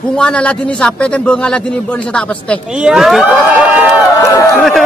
bunga na ladini sapet dan bunga ladini boleh saya tak pasti. Iya. Boleh.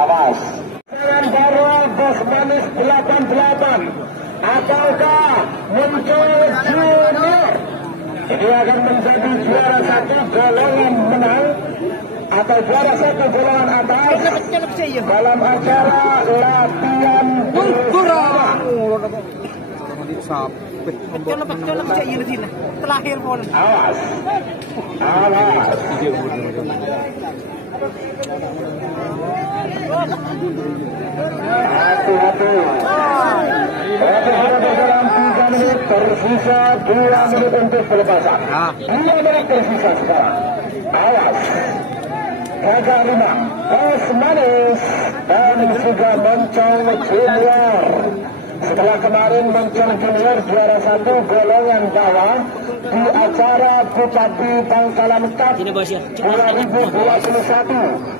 Awas. Baru Bos Manis 88 ataukah muncul Junior? Ini akan menjadi juara satu golongan menang atau juara satu golongan atas dalam acara latihan bersama. Awas. Hati-hati. Dalam 3 menit tersisa 2 menit untuk pelepasan. 2 menit tersisa sekarang. Awas. Gagak Lima, Bos Manis, dan juga Moncong Junior. Setelah kemarin Moncong Junior juara satu golongan bawah di acara Bupati Bangkalan Cup 2021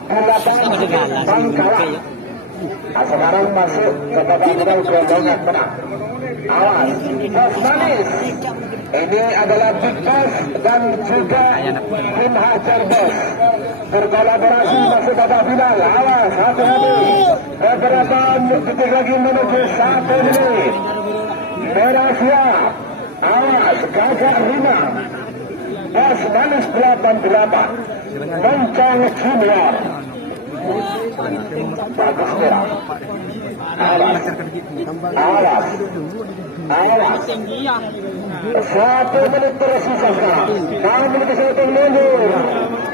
di lapangan Bangkalan. Sekarang masuk ke babak final golongan menang. Awas, Bos Manis. Ini adalah Big Boss dan juga tim Hajar Bos berkolaborasi masuk babak final. Awas, hati-hati. Beberapa detik lagi menuju 1 menit. Merah siap. Awas, Gagak 5. Bos Manis 88. Moncong Junior. Bagus merah. Awas. Awas. Awas. 1 menit tersisa sekarang. 6 menit tersisa mundur.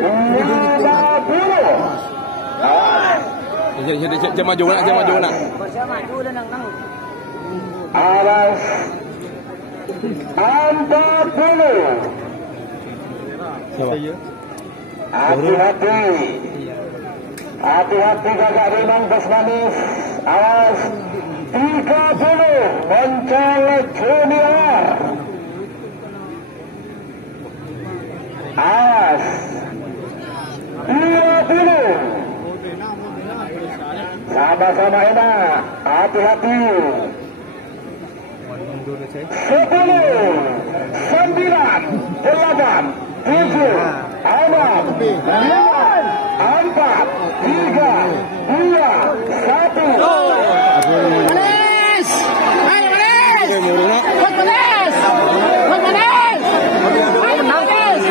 50. Awas. Jangan maju nak. Awas. 40. Hati-hati. Hati-hati Gagak Rimang Bos Manis. Awas. 30 mencolok junior. Awas. 20. Sama-sama enak. Hati-hati. 10, 9, 8, 7, 6, 5, 4, 3, 2, 1. Manis! Ayo Manis! Buat Manis! Buat Manis! Ayo Manis!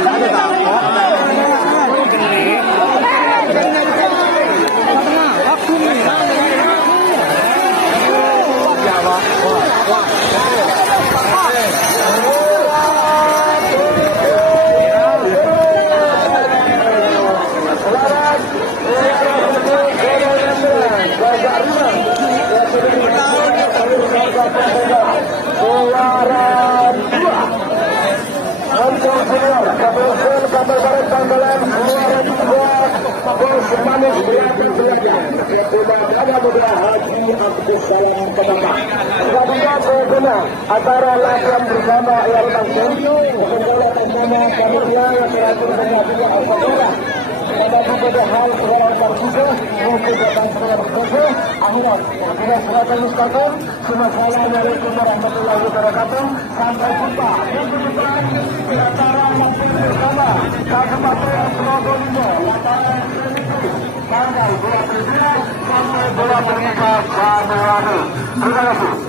Antara latihan bersama yang langsung bola bersama kemudian yang terakhir bersama Alhamdulillah pada beberapa hal seorang terbuka mungkin datang seorang terbuka akhirnya kita serahkan Mustafa. Assalamualaikum warahmatullahi wabarakatuh. Sampai jumpa di acara langsung bersama Kabupaten Probolinggo tanggal 29 sampai 25 Januari. Terima kasih.